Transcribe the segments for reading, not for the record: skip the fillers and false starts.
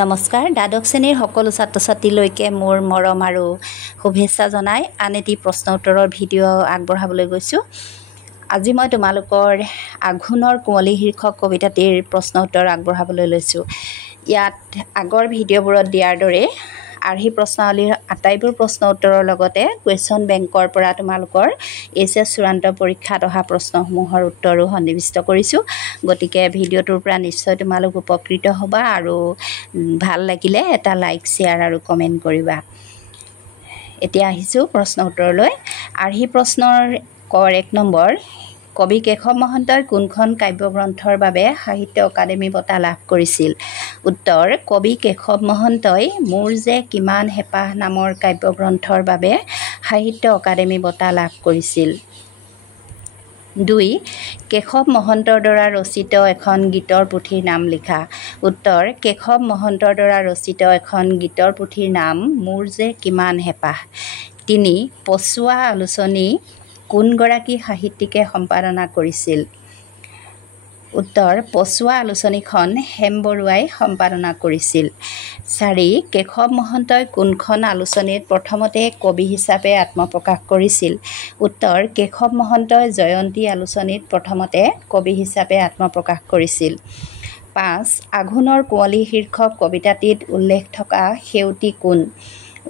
নমস্কাৰ দ্বাদশ শ্ৰেণীৰ সকলো ছাত্ৰ ছাত্ৰীলৈকে মোৰ মৰম আৰু শুভেচ্ছা জনাই আন এটি প্ৰশ্ন উত্তৰৰ ভিডিঅ' আগবঢ়াবলৈ গৈছোঁ। আজি মই তোমালোকৰ আঘোণৰ কুঁৱলী শীৰ্ষক কবিতাটিৰ প্ৰশ্ন উত্তৰ আগবঢ়াবলৈ লৈছোঁ। ইয়াত আগৰ ভিডিঅ'বোৰত দিয়াৰ দৰে আৰ্হি প্ৰশ্নাৱলীৰ আটাইবোৰ প্ৰশ্ন উত্তৰৰ লগতে কুৱেশ্যন বেংকৰ পৰা তোমালোকৰ HS চূড়ান্ত পৰীক্ষাত অহা প্ৰশ্নসমূহৰ উত্তৰো সন্নিৱিষ্ট কৰিছোঁ। গতিকে ভিডিঅ'টোৰ পৰা নিশ্চয় তোমালোক উপকৃত হ'বা আৰু ভাল লাগিলে এটা লাইক শ্বেয়াৰ আৰু কমেণ্ট কৰিবা। এতিয়া আহিছোঁ প্ৰশ্ন উত্তৰলৈ। আৰ্হি প্ৰশ্নৰ কৰ 1 নম্বৰ, কবি কেশৱ মহন্তই কোনখন কাব্যগ্ৰন্থৰ বাবে সাহিত্য অকাডেমী বঁটা লাভ কৰিছিল? উত্তৰ, কবি কেশৱ মহন্তই মোৰ যে কিমান হেঁপাহ নামৰ কাব্যগ্ৰন্থৰ বাবে সাহিত্য অকাডেমী বঁটা লাভ কৰিছিল। 2. কেশৱ মহন্তৰ দ্বাৰা ৰচিত এখন গীতৰ পুথিৰ নাম লিখা। উত্তৰ, কেশৱ মহন্তৰ দ্বাৰা ৰচিত এখন গীতৰ পুথিৰ নাম মোৰ যে কিমান হেঁপাহ। 3. পছোৱা আলোচনী কোনগৰাকী সাহিত্যিকে সম্পাদনা কৰিছিল? উত্তৰ, পছোৱা আলোচনীখন হেম বৰুৱাই সম্পাদনা কৰিছিল। 4. কেশৱ মহন্তই কোনখন আলোচনীত প্ৰথমতে কবি হিচাপে আত্মপ্ৰকাশ কৰিছিল? উত্তৰ, কেশৱ মহন্তই জয়ন্তী আলোচনীত প্ৰথমতে কবি হিচাপে আত্মপ্ৰকাশ কৰিছিল। 5. আঘোণৰ কুঁৱলী শীৰ্ষক কবিতাটিত উল্লেখ থকা সেউতী কোন?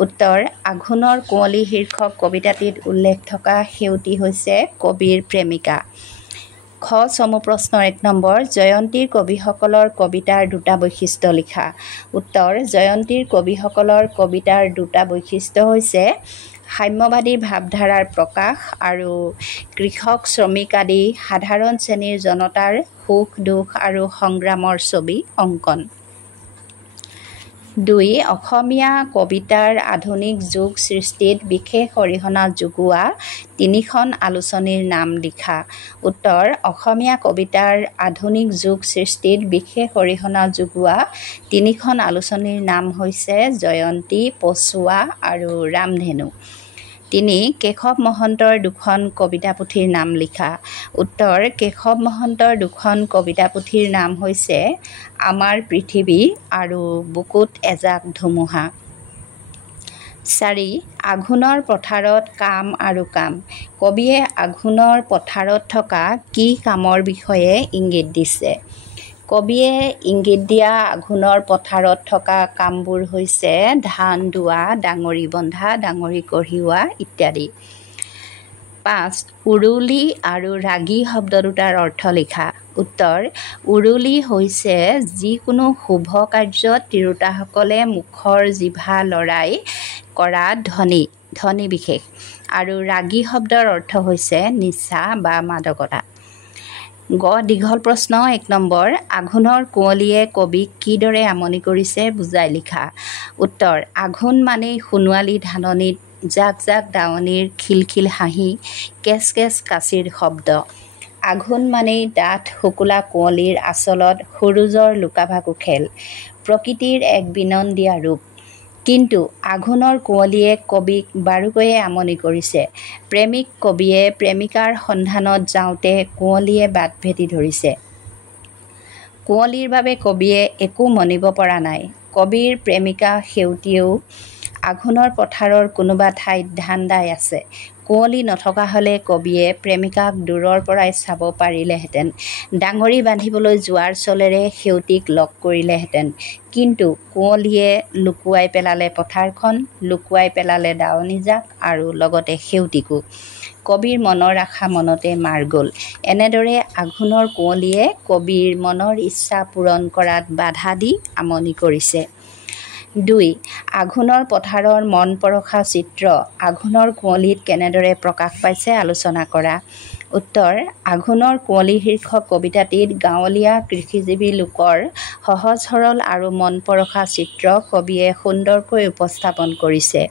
উত্তৰ, আঘোণৰ কুঁৱলী শীৰ্ষক কবিতাটিত উল্লেখ থকা সেউতী হৈছে কবিৰ প্ৰেমিকা। খ চমু প্ৰশ্নৰ 1 নম্বৰ, জয়ন্তীৰ কবিসকলৰ কবিতাৰ দুটা বৈশিষ্ট্য লিখা। উত্তৰ, জয়ন্তীৰ কবিসকলৰ কবিতাৰ দুটা বৈশিষ্ট্য হৈছে সাম্যবাদী ভাৱধাৰাৰ প্ৰকাশ আৰু কৃষক শ্ৰমিক আদি সাধাৰণ শ্ৰেণীৰ জনতাৰ সুখ দুখ আৰু সংগ্ৰামৰ ছবি অংকন। 2. অসমীয়া কবিতাৰ আধুনিক যুগ সৃষ্টিত বিশেষ অৰিহণা যোগোৱা 3খন আলোচনীৰ নাম লিখা। উত্তৰ, অসমীয়া কবিতাৰ আধুনিক যুগ সৃষ্টিত বিশেষ অৰিহণা যোগোৱা 3খন আলোচনীৰ নাম হৈছে জয়ন্তী, পছোৱা আৰু ৰামধেনু। 3. কেশৱ মহন্তৰ 2খন কবিতা পুথিৰ নাম লিখা। উত্তৰ, কেশৱ মহন্তৰ 2খন কবিতা পুথিৰ নাম হৈছে আমাৰ পৃথিৱী আৰু বুকুত এজাক ধুমুহা। 4. আঘোণৰ পথাৰত কাম আৰু কাম। কবিয়ে আঘোণৰ পথাৰত থকা কি কামৰ বিষয়ে ইংগিত দিছে? কবিয়ে ইংগিত দিয়া আঘোণৰ পথাৰত থকা কামবোৰ হৈছে ধান দোৱা, ডাঙৰি বন্ধা, ডাঙৰি কঢ়িওৱা ইত্যাদি। 5. উৰুলি আৰু ৰাগী শব্দ দুটাৰ অৰ্থ লিখা। উত্তৰ, উৰুলি হৈছে যিকোনো শুভ কাৰ্যত তিৰোতাসকলে মুখৰ জিভা লৰাই কৰা ধ্বনি বিশেষ আৰু ৰাগী শব্দৰ অৰ্থ হৈছে নিচা বা মাদকতা। গ দীঘল প্ৰশ্ন 1 নম্বৰ, আঘোণৰ কুঁৱলীয়ে কবিক কিদৰে আমনি কৰিছে বুজাই লিখা। উত্তৰ, আঘোণ মানেই সোণোৱালী ধাননিত জাক জাক দাৱনীৰ খিলখিল হাঁহি, কেচ কেচ কাঁচিৰ শব্দ। আঘোণ মানেই ডাঠ শুকুলা কুঁৱলীৰ আঁচলত সুৰুজৰ লুকা-ভাকু খেল, প্ৰকৃতিৰ এক বিনন্দীয়া ৰূপ। কিন্তু আঘোণৰ কুঁৱলীয়ে কবিক বাৰুকৈয়ে আমনি কৰিছে। প্ৰেমিক কবিয়ে প্ৰেমিকাৰ সন্ধানত যাওঁতে কুঁৱলীয়ে বাট ভেটি ধৰিছে। কুঁৱলীৰ বাবে কবিয়ে একো মনিব পৰা নাই। কবিৰ প্ৰেমিকা সেউতীয়েও আঘোণৰ পথাৰৰ কোনোবা ঠাইত ধান দাই আছে। কুঁৱলী নথকা হ'লে কবিয়ে প্ৰেমিকাক দূৰৰ পৰাই চাব পাৰিলেহেঁতেন, ডাঙৰি বান্ধিবলৈ যোৱাৰ চলেৰে সেউতীক লগ কৰিলেহেঁতেন। কিন্তু কুঁৱলীয়ে লুকুৱাই পেলালে পথাৰখন, লুকুৱাই পেলালে দাৱনীজাক আৰু লগতে সেউতীকো। কবিৰ মনৰ আশা মনতে মাৰ গ'ল। এনেদৰে আঘোণৰ কুঁৱলীয়ে কবিৰ মনৰ ইচ্ছা পূৰণ কৰাত বাধা দি আমনি কৰিছে। 2. আঘোণৰ পথাৰৰ মন পৰশা চিত্ৰ আঘোণৰ কুঁৱলীত কেনেদৰে প্ৰকাশ পাইছে আলোচনা কৰা। উত্তৰ, আঘোণৰ কুঁৱলী শীৰ্ষক কবিতাটিত গাঁৱলীয়া কৃষিজীৱী লোকৰ সহজ সৰল আৰু মন পৰশা চিত্ৰ কবিয়ে সুন্দৰকৈ উপস্থাপন কৰিছে।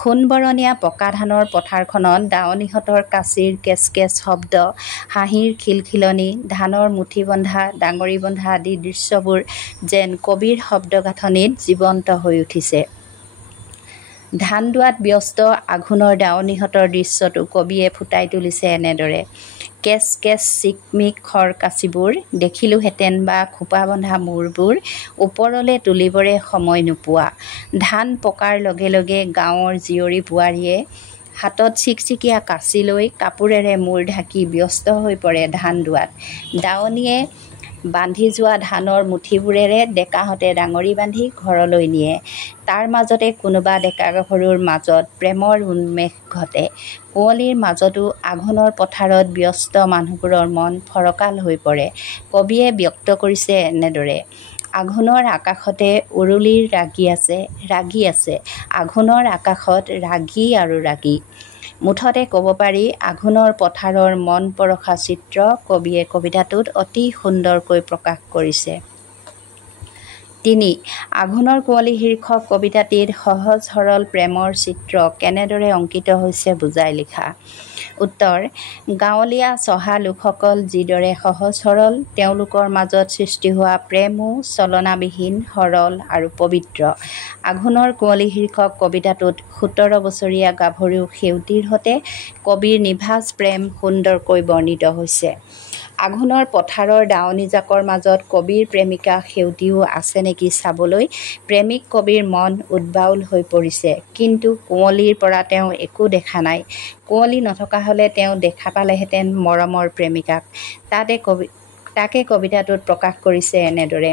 সোণবৰণীয়া পকা ধানৰ পথাৰখনত দাৱনীহঁতৰ কাঁচিৰ কেচ কেচ শব্দ, হাঁহিৰ খিলখিলনি, ধানৰ মুঠি বন্ধা, ডাঙৰি বন্ধা আদি দৃশ্যবোৰ যেন কবিৰ শব্দগাঁথনিত জীৱন্ত হৈ উঠিছে। ধান দোৱাত ব্যস্ত আঘোণৰ দাৱনীহঁতৰ দৃশ্যটো কবিয়ে ফুটাই তুলিছে এনেদৰে। কেচ কেচ চিকমিক খৰ কাচিবোৰ দেখিলোহেঁতেন বা খোপা বন্ধা মূৰবোৰ ওপৰলৈ তুলিবৰে সময় নোপোৱা। ধান পকাৰ লগে লগে গাঁৱৰ জীয়ৰী বোৱাৰীয়ে হাতত চিকচিকীয়া কাচি লৈ কাপোৰেৰে মূৰ ঢাকি ব্যস্ত হৈ পৰে ধান দোৱাত। দাৱনীয়ে বান্ধি যোৱা ধানৰ মুঠিবোৰেৰে ডেকাহঁতে ডাঙৰি বান্ধি ঘৰলৈ নিয়ে। তাৰ মাজতে কোনোবা ডেকা গাভৰুৰ মাজত প্ৰেমৰ উন্মেষ ঘটে। কুঁৱলীৰ মাজতো আঘোণৰ পথাৰত ব্যস্ত মানুহবোৰৰ মন ফৰকাল হৈ পৰে। কবিয়ে ব্যক্ত কৰিছে এনেদৰে: আঘোণৰ আকাশতে উৰুলিৰ ৰাগী আছে আঘোণৰ আকাশত ৰাগী আৰু ৰাগী। মুঠতে ক'ব পাৰি আঘোণৰ পথাৰৰ মন পৰশা চিত্ৰ কবিয়ে কবিতাটোত অতি সুন্দৰকৈ প্ৰকাশ কৰিছে। ৩. আঘোণৰ কুঁৱলী শীৰ্ষক কবিতাটিত সহজ সৰল প্ৰেমৰ চিত্ৰ কেনেদৰে অংকিত হৈছে বুজাই লিখা। উত্তৰ: গাঁৱলীয়া চহা লোকসকল যিদৰে সহজ সৰল, তেওঁলোকৰ মাজত সৃষ্টি হোৱা প্ৰেমো চলনাবিহীন, সৰল আৰু পবিত্ৰ। আঘোণৰ কুঁৱলী শীৰ্ষক কবিতাটোত ১৭ বছৰীয়া গাভৰু সেউতীৰ সতে কবিৰ নিভাঁজ প্ৰেম সুন্দৰকৈ বৰ্ণিত হৈছে। আঘোণৰ পথাৰৰ দাৱনীজাকৰ মাজত কবিৰ প্ৰেমিকা সেউতীও আছে নেকি চাবলৈ প্ৰেমিক কবিৰ মন উদ্বাউল হৈ পৰিছে। কিন্তু কুঁৱলীৰ পৰা তেওঁ একো দেখা নাই। কুঁৱলী নথকা হ'লে তেওঁ দেখা পালেহেঁতেন মৰমৰ প্ৰেমিকাক। তাকে কবিতাটোত প্ৰকাশ কৰিছে এনেদৰে: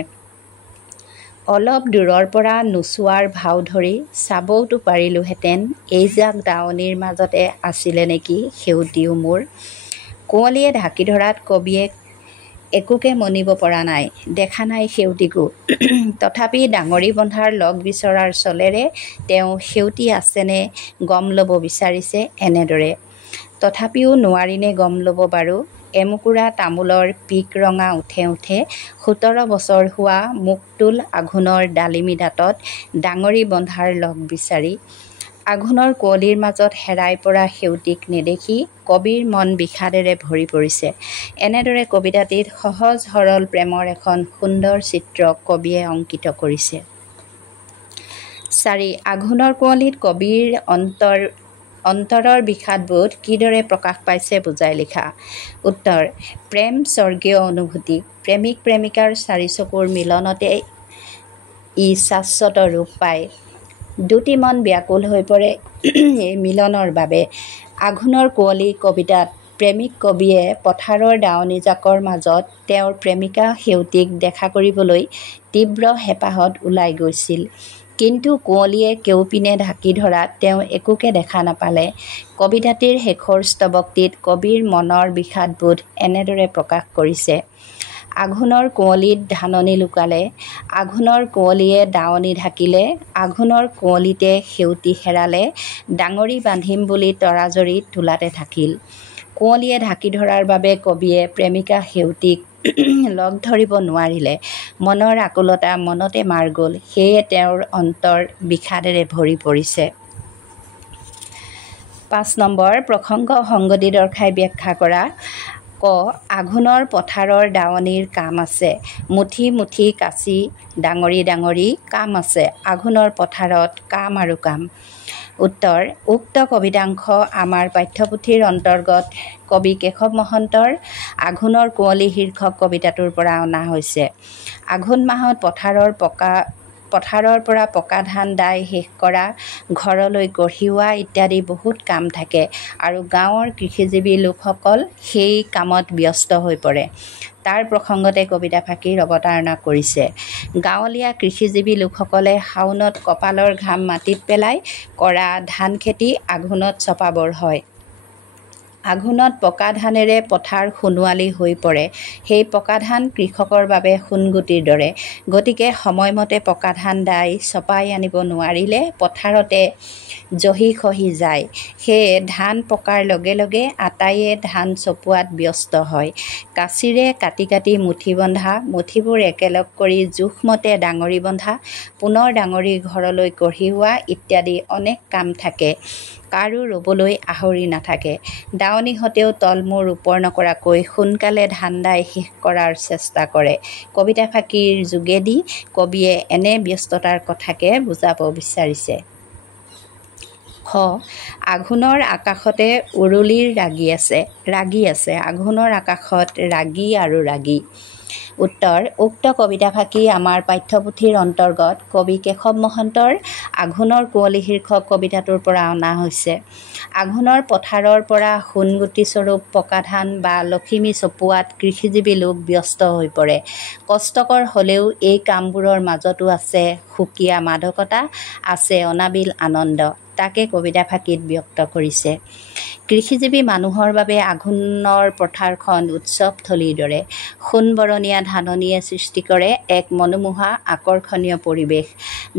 অলপ দূৰৰ পৰা নোচোৱাৰ ভাও ধৰি চাবওতো পাৰিলোহেঁতেন এইজাক দাৱনীৰ মাজতে আছিলে নেকি সেউতীও মোৰ। কুঁৱলীয়ে ঢাকি ধৰাত কবিয়ে একোকে মনিব পৰা নাই, দেখা নাই সেউতীকো। তথাপি ডাঙৰি বন্ধাৰ লগ বিচৰাৰ চলেৰে তেওঁ সেউতী আছেনে গম ল'ব বিচাৰিছে এনেদৰে: তথাপিও নোৱাৰিনে গম ল'ব বাৰু এমুকুৰা তামোলৰ পিক ৰঙা উঠে উঠে ১৭ বছৰ হোৱা মুকটোল আঘোণৰ ডালিমী দাঁতত ডাঙৰি বন্ধাৰ লগ বিচাৰি। আঘোণৰ কুঁৱলীৰ মাজত হেৰাই পৰা সেউতীক নেদেখি কবিৰ মন বিষাদেৰে ভৰি পৰিছে। এনেদৰে কবিতাটিত সহজ সৰল প্ৰেমৰ এখন সুন্দৰ চিত্ৰ কবিয়ে অংকিত কৰিছে। ৪. আঘোণৰ কুঁৱলীত কবিৰ অন্তৰৰ বিষাদবোধ কিদৰে প্ৰকাশ পাইছে বুজাই লিখা। উত্তৰ: প্ৰেম স্বৰ্গীয় অনুভূতি। প্ৰেমিক প্ৰেমিকাৰ চাৰি চকুৰ মিলনতে ই শাশ্বত ৰূপ পায়। দুটি মন ব্যাকুল হৈ পৰে এই মিলনৰ বাবে। আঘোণৰ কুঁৱলী কবিতাত প্ৰেমিক কবিয়ে পথাৰৰ দাৱনীজাকৰ মাজত তেওঁৰ প্ৰেমিকা সেউতীক দেখা কৰিবলৈ তীব্ৰ হেঁপাহত ওলাই গৈছিল। কিন্তু কুঁৱলীয়ে কেউপিনে ঢাকি ধৰাত তেওঁ একোকে দেখা নাপালে। কবিতাটিৰ শেষৰ স্তৱকটিত কবিৰ মনৰ বিষাদবোধ এনেদৰে প্ৰকাশ কৰিছে: আঘোণৰ কুঁৱলীত ধাননি লুকালে, আঘোণৰ কুঁৱলীয়ে দাৱনী ঢাকিলে, আঘোণৰ কুঁৱলীতে সেউতী হেৰালে, ডাঙৰি বান্ধিম বুলি তৰাজৰী তোলাতে থাকিল। কুঁৱলীয়ে ঢাকি ধৰাৰ বাবে কবিয়ে প্ৰেমিকা সেউতীক লগ ধৰিব নোৱাৰিলে। মনৰ আকুলতা মনতে মাৰ গ'ল। সেয়ে তেওঁৰ অন্তৰ বিষাদেৰে ভৰি পৰিছে। ৫. প্ৰসংগ সংগতি দৰ্শাই ব্যাখ্যা কৰা। ক. আঘোণৰ পথাৰৰ দাৱনীৰ কাম আছে, মুঠি মুঠি কাচি ডাঙৰি ডাঙৰি কাম আছে আঘোণৰ পথাৰত কাম আৰু কাম। উত্তৰ: উক্ত কবিতাংশ আমাৰ পাঠ্যপুথিৰ অন্তৰ্গত কবি কেশৱ মহন্তৰ আঘোণৰ কুঁৱলী শীৰ্ষক কবিতাটোৰ পৰা অনা হৈছে। আঘোণ মাহত পথাৰৰ পৰা পকা ধান দাই শেষ কৰা, ঘৰলৈ কঢ়িওৱা ইত্যাদি বহুত কাম থাকে আৰু গাঁৱৰ কৃষিজীৱী লোকসকল সেই কামত ব্যস্ত হৈ পৰে। তাৰ প্ৰসংগতে কবিতাফাঁকিৰ অৱতাৰণা কৰিছে। গাঁৱলীয়া কৃষিজীৱী লোকসকলে শাওণত কপালৰ ঘাম মাটিত পেলাই কৰা ধান খেতি আঘোণত চপাবৰ হয়। আঘোণত পকা ধানেৰে পথাৰ সোণোৱালী হৈ পৰে। সেই পকা ধান কৃষকৰ বাবে সোণগুটিৰ দৰে। গতিকে সময়মতে পকা ধান দাই চপাই আনিব নোৱাৰিলে পথাৰতে জহি খহি যায়। সেয়ে ধান পকাৰ লগে লগে আটাইয়ে ধান চপোৱাত ব্যস্ত হয়। কাঁচিৰে কাটি কাটি মুঠি বন্ধা, মুঠিবোৰ একেলগ কৰি জোখমতে ডাঙৰি বন্ধা, পুনৰ ডাঙৰি ঘৰলৈ কঢ়িওৱা ইত্যাদি অনেক কাম থাকে। কাৰো ৰ'বলৈ আহৰি নাথাকে। দাৱনীহঁতেও তলমূৰ ওপৰ নকৰাকৈ সোনকালে ধান দাই শেষ কৰাৰ চেষ্টা কৰে। কবিতাফাঁকিৰ যোগেদি কবিয়ে এনে ব্যস্ততাৰ কথাকে বুজাব বিচাৰিছে। খ আঘোণৰ আকাশতে উৰুলিৰ ৰাগী আছে আঘোণৰ আকাশত ৰাগী আৰু ৰাগী। উত্তৰ উক্ত কবিতাফাঁকি আমাৰ পাঠ্যপুথিৰ অন্তৰ্গত কবি কেশৱ মহন্তৰ আঘোণৰ কুঁৱলী শীৰ্ষক কবিতাটোৰ পৰা অনা হৈছে। আঘোণৰ পথাৰৰ পৰা সোণগুটিস্বৰূপ পকা ধান বা লখিমী চপোৱাত কৃষিজীৱী লোক ব্যস্ত হৈ পৰে। কষ্টকৰ হ'লেও এই কামবোৰৰ মাজতো আছে সুকীয়া মাদকতা, আছে অনাবিল আনন্দ। তাকে কবিতাফাঁকিত ব্যক্ত কৰিছে। কৃষিজীৱী মানুহৰ বাবে আঘোণৰ পথাৰখন উৎসৱথলীৰ দৰে। সোণবৰণীয়া ধাননিয়ে সৃষ্টি কৰে এক মনোমোহা আকৰ্ষণীয় পৰিৱেশ।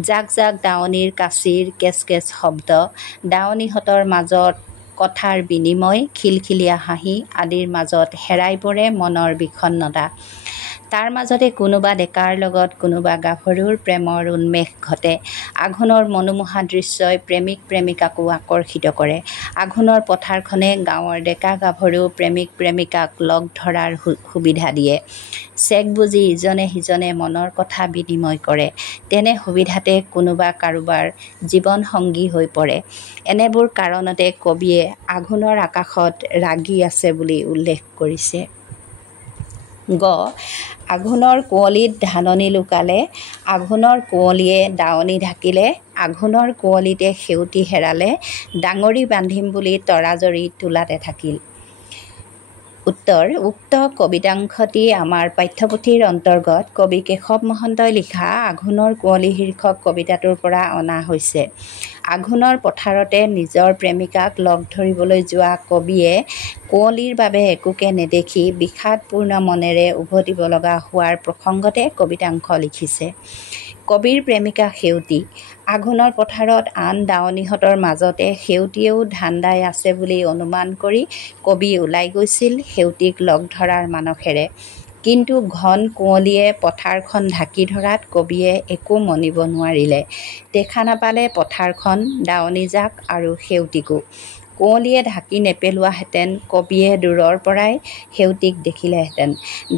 জাক জাক দাৱনীৰ কাঁচিৰ কেচ কেচ শব্দ, দাৱনীহঁতৰ মাজত কথাৰ বিনিময়, খিলখিলীয়া হাঁহি আদিৰ মাজত হেৰাই পৰে মনৰ বিষণ্ণতা। তাৰ মাজতে কোনোবা ডেকাৰ লগত কোনোবা গাভৰুৰ প্ৰেমৰ উন্মেষ ঘটে। আঘোণৰ মনোমোহা দৃশ্যই প্ৰেমিক প্ৰেমিকাকো আকৰ্ষিত কৰে। আঘোণৰ পথাৰখনে গাঁৱৰ ডেকা গাভৰু প্ৰেমিক প্ৰেমিকাক লগ ধৰাৰ সুবিধা দিয়ে। চেক বুজি ইজনে সিজনে মনৰ কথা বিনিময় কৰে। তেনে সুবিধাতে কোনোবা কাৰোবাৰ জীৱন সংগী হৈ পৰে। এনেবোৰ কাৰণতে কবিয়ে আঘোণৰ আকাশত ৰাগী আছে বুলি উল্লেখ কৰিছে। গ আঘোণৰ কুঁৱলীত ধাননি লুকালে, আঘোণৰ কুঁৱলীয়ে দাৱনী ঢাকিলে, আঘোণৰ কুঁৱলীতে সেউতি হেৰালে, ডাঙৰি বান্ধিম বুলি তৰাজৰী তোলাতে থাকিল। উত্তৰ উক্ত কবিতাংশটি আমাৰ পাঠ্যপুথিৰ অন্তৰ্গত কবি কেশৱ মহন্তই লিখা আঘোণৰ কুঁৱলী শীৰ্ষক কবিতাটোৰ পৰা অনা হৈছে। আঘোণৰ পথাৰতে নিজৰ প্ৰেমিকাক লগ ধৰিবলৈ যোৱা কবিয়ে কুঁৱলীৰ বাবে একোকে নেদেখি বিষাদপূৰ্ণ মনেৰে উভতিব লগা হোৱাৰ প্ৰসংগতে কবিতাংশ লিখিছে। কবিৰ প্ৰেমিকা সেউতী। আঘোণৰ পথাৰত আন দাৱনীহঁতৰ মাজতে সেউতীয়েও ধান দাই আছে বুলি অনুমান কৰি কবি ওলাই গৈছিল সেউতীক লগ ধৰাৰ মানসেৰে। কিন্তু ঘন কুঁৱলীয়ে পথাৰখন ঢাকি ধৰাত কবিয়ে একো মনিব নোৱাৰিলে। দেখা নাপালে পথাৰখন, দাৱনীজাক আৰু সেউতীকো। কুঁৱলীয়ে ঢাকি নেপেলোৱাহেঁতেন কবিয়ে দূৰৰ পৰাই সেউতীক দেখিলেহেঁতেন।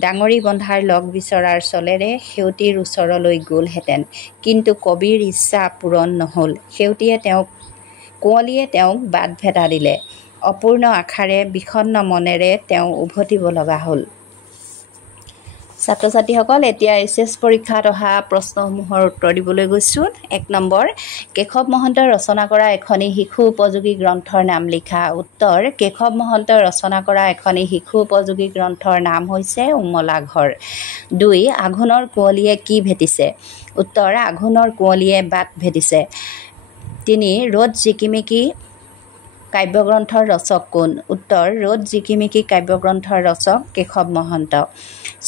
ডাঙৰি বন্ধাৰ লগ বিচৰাৰ চলেৰে সেউতীৰ ওচৰলৈ গ'লহেঁতেন। কিন্তু কবিৰ ইচ্ছা পূৰণ নহ'ল। কুঁৱলীয়ে তেওঁক বাট ভেটা দিলে। অপূৰ্ণ আশাৰে বিষণ্ণ মনেৰে তেওঁ উভতিব লগা হ'ল। ছাত্ৰ ছাত্ৰীসকল, এতিয়া এইচএছ পৰীক্ষাত অহা প্ৰশ্নসমূহৰ উত্তৰ দিবলৈ গৈছোঁ। ১ নম্বৰ, কেশৱ মহন্তই ৰচনা কৰা এখনি শিশু উপযোগী গ্ৰন্থৰ নাম লিখা। উত্তৰ, কেশৱ মহন্তই ৰচনা কৰা এখনি শিশু উপযোগী গ্ৰন্থৰ নাম হৈছে উমলা ঘৰ। ২, আঘোণৰ কুঁৱলীয়ে কি ভেটিছে? উত্তৰ, আঘোণৰ কুঁৱলীয়ে বাট ভেটিছে। ৩, ৰ'দ জিকিমিকি কাব্যগ্ৰন্থৰ ৰচক কোন? উত্তৰ, ৰ'দ জিকিমিকি কাব্যগ্ৰন্থৰ ৰচক কেশৱ মহন্ত।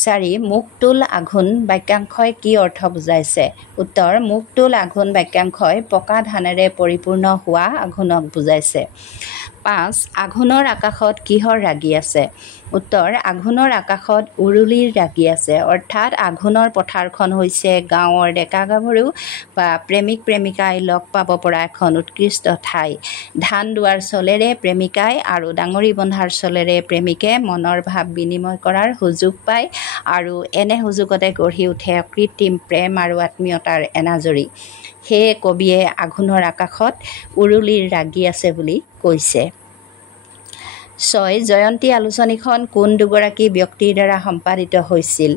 ৪, মুখ তোল আঘোণ বাক্যাংশই কি অৰ্থ বুজাইছে? উত্তৰ, মুখ তোল আঘোণ বাক্যাংশই পকা ধানেৰে পৰিপূৰ্ণ হোৱা আঘোণক বুজাইছে। ৫, আঘোণৰ আকাশত কিহৰ ৰাগী আছে? উত্তৰ, আঘোণৰ আকাশত উৰুলিৰ ৰাগী আছে। অৰ্থাৎ আঘোণৰ পথাৰখন হৈছে গাঁৱৰ ডেকা গাভৰু বা প্ৰেমিক প্ৰেমিকাই লগ পাব পৰা এখন উৎকৃষ্ট ঠাই। ধান দোৱাৰ চলেৰে প্ৰেমিকাই আৰু ডাঙৰি বন্ধাৰ চলেৰে প্ৰেমিকে মনৰ ভাৱ বিনিময় কৰাৰ সুযোগ পায় আৰু এনে সুযোগতে গঢ়ি উঠে অকৃত্ৰিম প্ৰেম আৰু আত্মীয়তাৰ এনাজৰী। সেয়ে কবিয়ে আঘোণৰ আকাশত উৰুলিৰ ৰাগী আছে বুলি কৈছে। ৬, জয়ন্তী আলোচনীখন কোন দুগৰাকী ব্যক্তিৰ দ্বাৰা সম্পাদিত হৈছিল?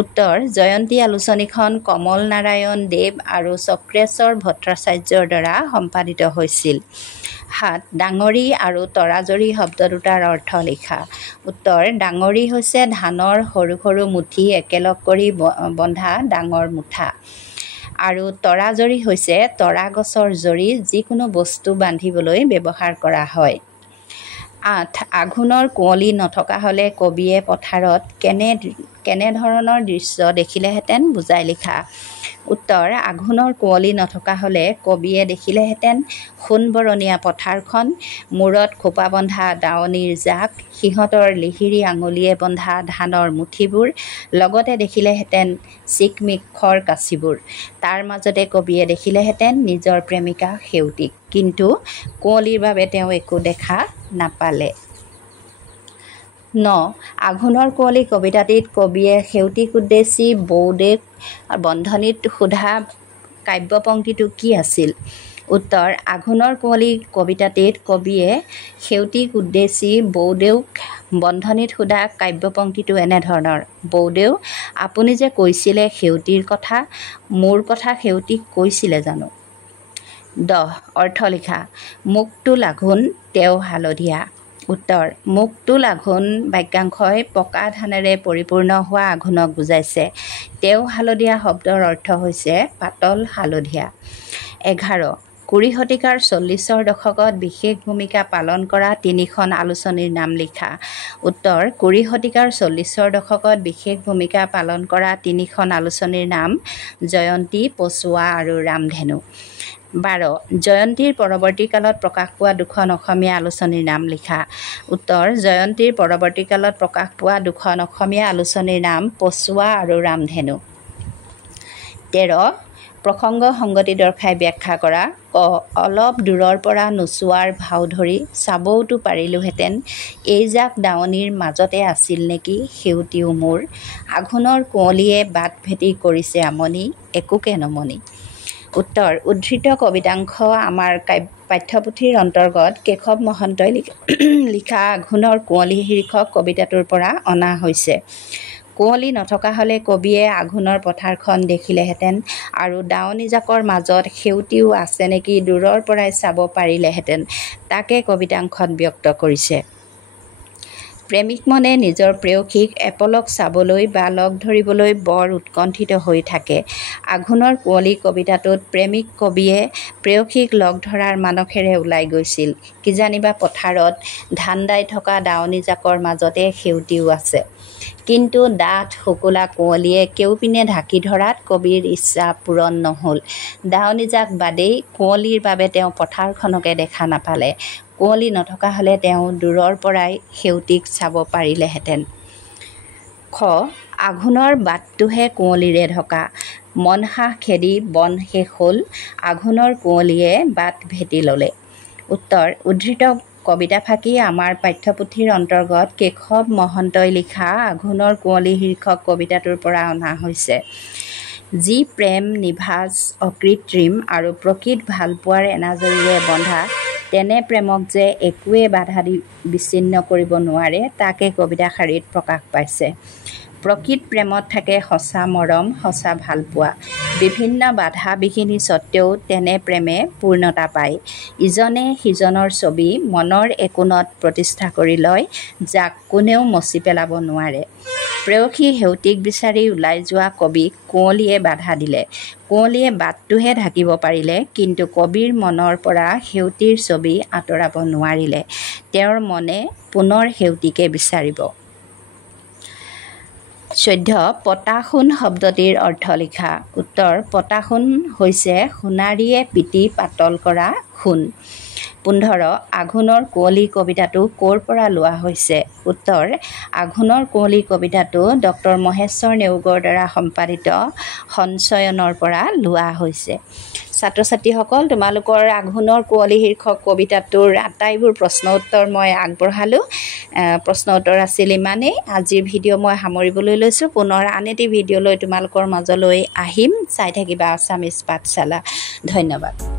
উত্তৰ, জয়ন্তী আলোচনীখন কমল নাৰায়ণ দেৱ আৰু চক্ৰেশ্বৰ ভট্টাচাৰ্যৰ দ্বাৰা সম্পাদিত হৈছিল। ৭, ডাঙৰি আৰু তৰাজৰী শব্দ দুটাৰ অৰ্থ লিখা। উত্তৰ, ডাঙৰি হৈছে ধানৰ সৰু সৰু মুঠি একেলগ কৰি বন্ধা ডাঙৰ মুঠা আৰু তৰাজৰী হৈছে তৰা গছৰ জৰী, যিকোনো বস্তু বান্ধিবলৈ ব্যৱহাৰ কৰা হয়। ৮, আঘোণৰ কুঁৱলী নথকা হ'লে কবিয়ে পথাৰত কেনেধৰণৰ দৃশ্য দেখিলেহেঁতেন বুজাই লিখা। উত্তৰ, আঘোণৰ কুঁৱলী নথকা হ'লে কবিয়ে দেখিলেহেঁতেন সোণবৰণীয়া পথাৰখন, মূৰত খোপা বন্ধা দাৱনীৰ জাক, সিহঁতৰ লিহিৰী আঙুলিয়ে বন্ধা ধানৰ মুঠিবোৰ, লগতে দেখিলেহেঁতেন চিকমিক খৰ কাঁচিবোৰ। তাৰ মাজতে কবিয়ে দেখিলেহেঁতেন নিজৰ প্ৰেমিকা সেউতীক। কিন্তু কুঁৱলীৰ বাবে তেওঁ একো দেখা নাপালে। ৯, আঘোণৰ কুঁৱলী কবিতাটিত কবিয়ে সেউতীক উদ্দেশ্যি বৌদেক বন্ধনীত সোধা কাব্যপংক্তিটো কি আছিল? উত্তৰ আঘোণৰ কুঁৱলী কবিতাটিত কবিয়ে সেউতীক উদ্দেশ্যি বৌদেউক বন্ধনীত সোধা কাব্যপংক্তিটো এনেধৰণৰ। বৌদেউ, আপুনি যে কৈছিলে সেউতীৰ কথা, মোৰ কথা সেউতীক কৈছিলে জানো? 10 অৰ্থ লিখা। মুখটোল আঘোণ তেও হালধীয়া। উত্তৰ মুখটোল আঘোণ বাক্যাংশই পকা ধানেৰে পৰিপূৰ্ণ হোৱা আঘোণক বুজাইছে। তেও হালধীয়া শব্দৰ অৰ্থ হৈছে পাতল হালধীয়া। 11 কুৰি শতিকাৰ 40ৰ দশকত বিশেষ ভূমিকা পালন কৰা তিনিখন আলোচনীৰ নাম লিখা। উত্তৰ কুৰি শতিকাৰ 40ৰ দশকত বিশেষ ভূমিকা পালন কৰা তিনিখন আলোচনীৰ নাম জয়ন্তী, পছোৱা আৰু ৰামধেনু। 12 জয়ন্তীৰ পৰৱৰ্তী কালত প্ৰকাশ পোৱা দুখন অসমীয়া আলোচনীৰ নাম লিখা। উত্তৰ জয়ন্তীৰ পৰৱৰ্তী কালত প্ৰকাশ পোৱা দুখন অসমীয়া আলোচনীৰ নাম পছোৱা আৰু ৰামধেনু। 13 প্ৰসংগ সংগতি দৰ্শাই ব্যাখ্যা কৰা। ক অলপ দূৰৰ পৰা নোচোৱাৰ ভাও ধৰি চাবওতো পাৰিলোহেঁতেন, এইজাক দাৱনীৰ মাজতে আছিল নেকি সেউতীও মোৰ, আঘোণৰ কুঁৱলীয়ে বাট ভেটি কৰিছে আমনি, একোকে নমনি। উত্তৰ উদ্ধৃত কবিতাংশ আমাৰ পাঠ্যপুথিৰ অন্তৰ্গত কেশৱ মহন্তই লিখা আঘোণৰ কুঁৱলী শীৰ্ষক কবিতাটোৰ পৰা অনা হৈছে। কুঁৱলী নথকা হ'লে কবিয়ে আঘোণৰ পথাৰখন দেখিলেহেঁতেন আৰু দাৱনীজাকৰ মাজত সেউতীও আছে নেকি দূৰৰ পৰাই চাব পাৰিলেহেঁতেন, তাকে কবিতাংশত ব্যক্ত কৰিছে। প্ৰেমিক মনে নিজৰ প্ৰেয়সীক এপলক চাবলৈ বা লগ ধৰিবলৈ বৰ উৎকণ্ঠিত হৈ থাকে। আঘোণৰ কুঁৱলী কবিতাটোত প্ৰেমিক কবিয়ে প্ৰেয়সীক লগ ধৰাৰ মানসেৰে ওলাই গৈছিল। কিজানিবা পথাৰত ধান দাই থকা দাৱনীজাকৰ মাজতে সেউতীও আছে। কিন্তু ডাঠ শুকুলা কুঁৱলীয়ে কেউপিনে ঢাকি ধৰাত কবিৰ ইচ্ছা পূৰণ নহ'ল। দাৱনীজাক বাদেই কুঁৱলীৰ বাবে তেওঁ পথাৰখনকে দেখা নাপালে। কুঁৱলী নথকা হ'লে তেওঁ দূৰৰ পৰাই সেউতীক চাব পাৰিলেহেঁতেন। খ আঘোণৰ বাটটোহে কুঁৱলীৰে ঢকা, মনসাহ খেদি বন শেষ হ'ল, আঘোণৰ কুঁৱলীয়ে বাট ভেটি ল'লে। উত্তৰ উদ্ধৃত কবিতাফাঁকি আমাৰ পাঠ্যপুথিৰ অন্তৰ্গত কেশৱ মহন্তই লিখা আঘোণৰ কুঁৱলী শীৰ্ষক কবিতাটোৰ পৰা অনা হৈছে। যি প্ৰেম নিভাঁজ, অকৃত্ৰিম আৰু প্ৰকৃত ভালপোৱাৰ এনাজৰীৰে বন্ধা, তেনে প্ৰেমক যে একোৱে বাধা দি বিচ্ছিন্ন কৰিব নোৱাৰে, তাকে কবিতাশাৰীত প্ৰকাশ পাইছে। প্ৰকৃত প্ৰেমত থাকে সঁচা মৰম, সঁচা ভালপোৱা। বিভিন্ন বাধা বিঘিনি স্বত্তেও তেনে প্ৰেমে পূৰ্ণতা পায়। ইজনে সিজনৰ ছবি মনৰ একোণত প্ৰতিষ্ঠা কৰি লয়, যাক কোনেও মচি পেলাব নোৱাৰে। প্ৰেয়সী সেউতীক বিচাৰি ওলাই যোৱা কবিক কুঁৱলীয়ে বাধা দিলে। কুঁৱলীয়ে বাটটোহে ঢাকিব পাৰিলে, কিন্তু কবিৰ মনৰ পৰা সেউতীৰ ছবি আঁতৰাব নোৱাৰিলে। তেওঁৰ মনে পুনৰ সেউতীকে বিচাৰিব। 14 পতাসোণ শব্দটিৰ অৰ্থ লিখা। উত্তৰ পতাসোণ হৈছে সোণাৰীয়ে পিটি পাতল কৰা সোণ। 15 আঘোণৰ কুঁৱলী কবিতাটো ক'ৰ পৰা লোৱা হৈছে? উত্তৰ আঘোণৰ কুঁৱলী কবিতাটো ডক্টৰ মহেশ্বৰ নেওগৰ দ্বাৰা সম্পাদিত সঞ্চয়নৰ পৰা লোৱা হৈছে। ছাত্ৰ ছাত্ৰীসকল, তোমালোকৰ আঘোণৰ কুঁৱলী শীৰ্ষক কবিতাটোৰ আটাইবোৰ প্ৰশ্ন উত্তৰ মই আগবঢ়ালোঁ। প্ৰশ্ন উত্তৰ আছিল ইমানেই। আজিৰ ভিডিঅ' মই সামৰিবলৈ লৈছোঁ। পুনৰ আন এটি ভিডিঅ' লৈ তোমালোকৰ মাজলৈ আহিম। চাই থাকিবা আছামিজ পাঠশালা। ধন্যবাদ।